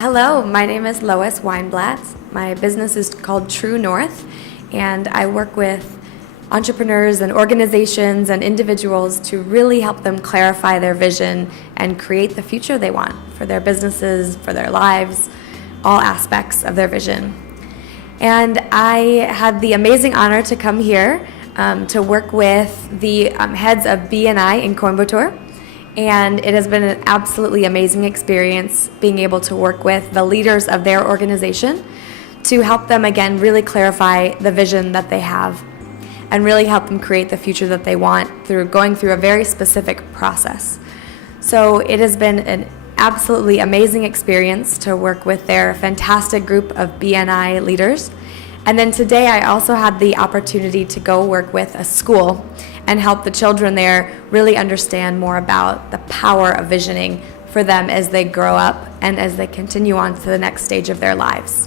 Hello, my name is Lois Weinblatt. My business is called True North, and I work with entrepreneurs and organizations and individuals to really help them clarify their vision and create the future they want for their businesses, for their lives, all aspects of their vision. And I had the amazing honor to come here to work with the heads of BNI in Coimbatore. And it has been an absolutely amazing experience being able to work with the leaders of their organization to help them, again, really clarify the vision that they have and really help them create the future that they want through going through a very specific process. So it has been an absolutely amazing experience to work with their fantastic group of BNI leaders. And then today I also had the opportunity to go work with a school and help the children there really understand more about the power of visioning for them as they grow up and as they continue on to the next stage of their lives.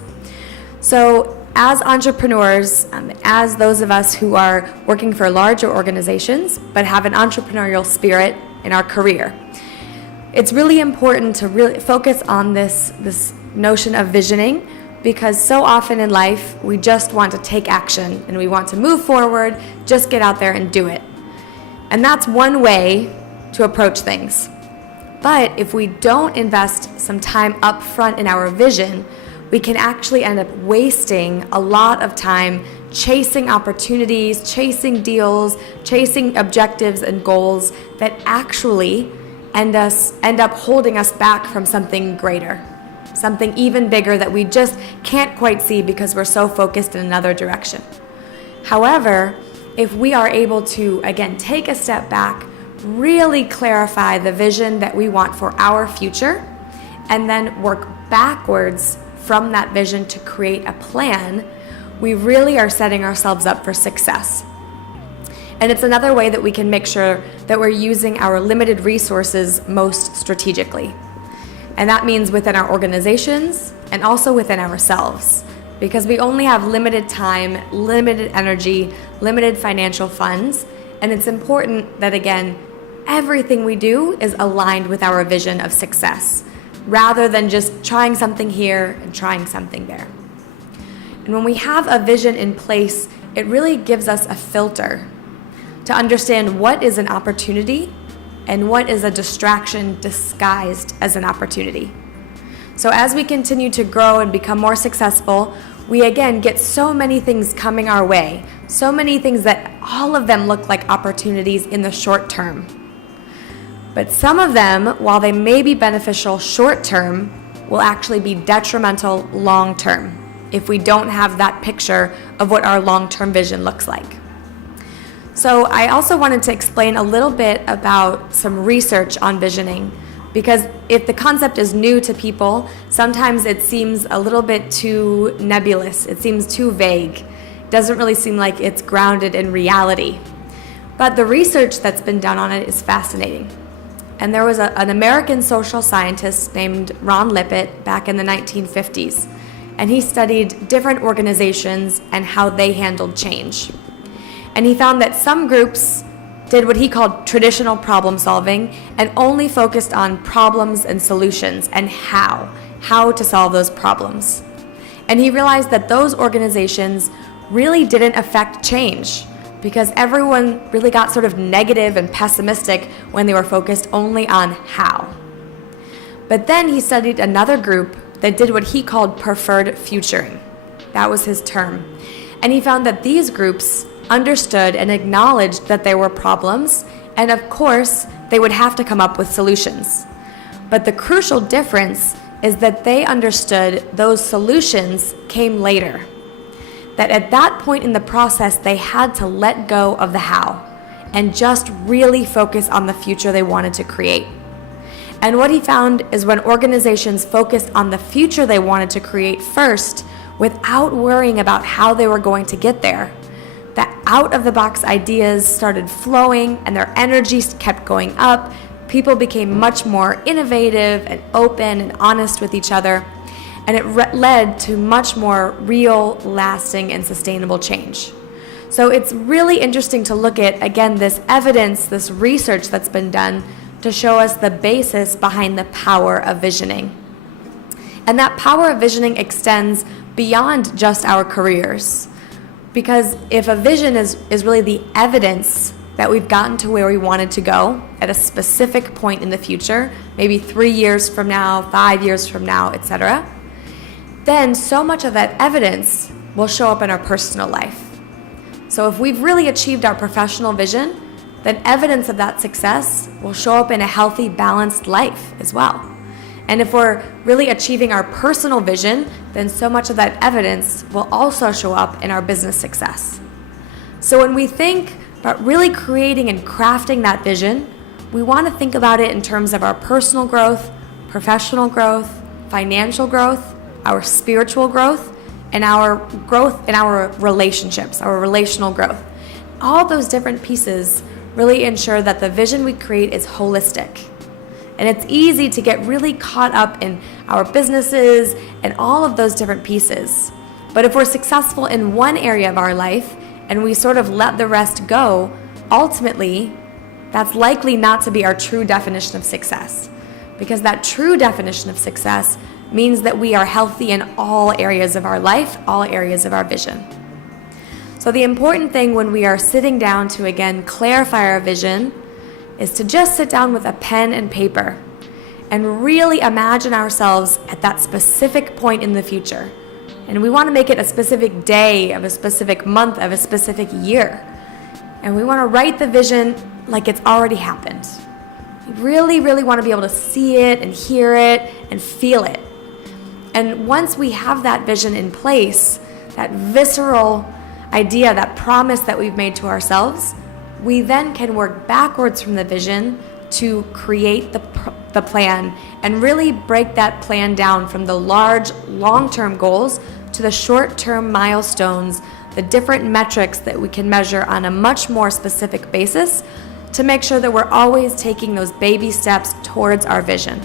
So as entrepreneurs, as those of us who are working for larger organizations but have an entrepreneurial spirit in our career, it's really important to really focus on this notion of visioning, because so often in life we just want to take action and we want to move forward, just get out there and do it. And that's one way to approach things. But if we don't invest some time up front in our vision, we can actually end up wasting a lot of time chasing opportunities, chasing deals, chasing objectives and goals that actually end up holding us back from something greater, something even bigger that we just can't quite see because we're so focused in another direction. However, if we are able to, again, take a step back, really clarify the vision that we want for our future, and then work backwards from that vision to create a plan, we really are setting ourselves up for success. And it's another way that we can make sure that we're using our limited resources most strategically. And that means within our organizations and also within ourselves, because we only have limited time, limited energy, limited financial funds, and it's important that, again, everything we do is aligned with our vision of success, rather than just trying something here and trying something there. And when we have a vision in place, it really gives us a filter to understand what is an opportunity and what is a distraction disguised as an opportunity. So as we continue to grow and become more successful, we again get so many things coming our way, so many things that all of them look like opportunities in the short term. But some of them, while they may be beneficial short term, will actually be detrimental long term if we don't have that picture of what our long-term vision looks like. So I also wanted to explain a little bit about some research on visioning, because if the concept is new to people, sometimes it seems a little bit too nebulous. It seems too vague. It doesn't really seem like it's grounded in reality. But the research that's been done on it is fascinating. And there was an American social scientist named Ron Lippitt back in the 1950s, and he studied different organizations and how they handled change. And he found that some groups did what he called traditional problem solving and only focused on problems and solutions and how to solve those problems. And he realized that those organizations really didn't affect change because everyone really got sort of negative and pessimistic when they were focused only on how. But then he studied another group that did what he called preferred futuring. That was his term. And he found that these groups understood and acknowledged that there were problems, and of course, they would have to come up with solutions. But the crucial difference is that they understood those solutions came later. That at that point in the process, they had to let go of the how and just really focus on the future they wanted to create. And what he found is when organizations focused on the future they wanted to create first, without worrying about how they were going to get there, that out-of-the-box ideas started flowing and their energy kept going up. People became much more innovative and open and honest with each other, and it led to much more real, lasting, and sustainable change. So it's really interesting to look at, again, this evidence, this research that's been done to show us the basis behind the power of visioning. And that power of visioning extends beyond just our careers. Because if a vision is really the evidence that we've gotten to where we wanted to go at a specific point in the future, maybe 3 years from now, 5 years from now, etc., then so much of that evidence will show up in our personal life. So if we've really achieved our professional vision, then evidence of that success will show up in a healthy, balanced life as well. And if we're really achieving our personal vision, then so much of that evidence will also show up in our business success. So when we think about really creating and crafting that vision, we want to think about it in terms of our personal growth, professional growth, financial growth, our spiritual growth, and our growth in our relationships, our relational growth. All those different pieces really ensure that the vision we create is holistic. And it's easy to get really caught up in our businesses and all of those different pieces. But if we're successful in one area of our life and we sort of let the rest go, ultimately, that's likely not to be our true definition of success. Because that true definition of success means that we are healthy in all areas of our life, all areas of our vision. So the important thing when we are sitting down to, again, clarify our vision is to just sit down with a pen and paper and really imagine ourselves at that specific point in the future. And we want to make it a specific day of a specific month of a specific year. And we want to write the vision like it's already happened. We really, really want to be able to see it and hear it and feel it. And once we have that vision in place, that visceral idea, that promise that we've made to ourselves, we then can work backwards from the vision to create the plan and really break that plan down from the large, long-term goals to the short-term milestones, the different metrics that we can measure on a much more specific basis to make sure that we're always taking those baby steps towards our vision.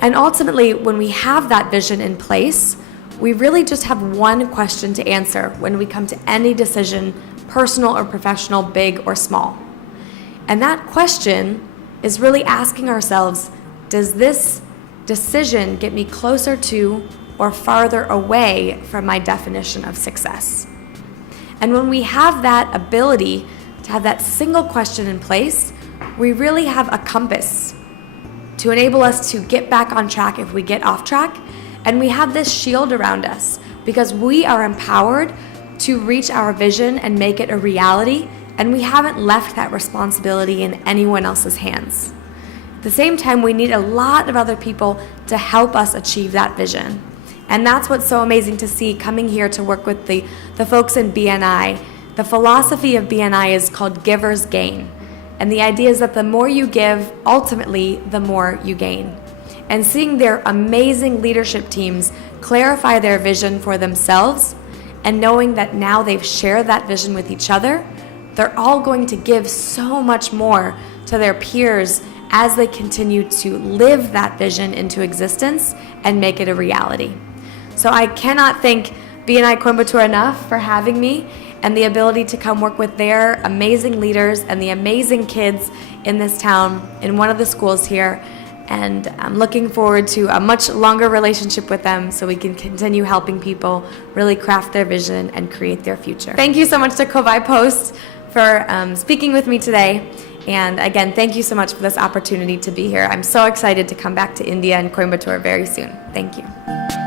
And ultimately, when we have that vision in place, we really just have one question to answer when we come to any decision, personal or professional, big or small. And that question is really asking ourselves, does this decision get me closer to or farther away from my definition of success? And when we have that ability to have that single question in place, we really have a compass to enable us to get back on track if we get off track. And we have this shield around us because we are empowered to reach our vision and make it a reality, and we haven't left that responsibility in anyone else's hands. At the same time, we need a lot of other people to help us achieve that vision. And that's what's so amazing to see coming here to work with the folks in BNI. The philosophy of BNI is called Giver's Gain. And the idea is that the more you give, ultimately, the more you gain. And seeing their amazing leadership teams clarify their vision for themselves and knowing that now they've shared that vision with each other, they're all going to give so much more to their peers as they continue to live that vision into existence and make it a reality. So I cannot thank BNI Coimbatore enough for having me and the ability to come work with their amazing leaders and the amazing kids in this town in one of the schools here. And I'm looking forward to a much longer relationship with them so we can continue helping people really craft their vision and create their future. Thank you so much to Kovai Post for speaking with me today. And again, thank you so much for this opportunity to be here. I'm so excited to come back to India and Coimbatore very soon. Thank you.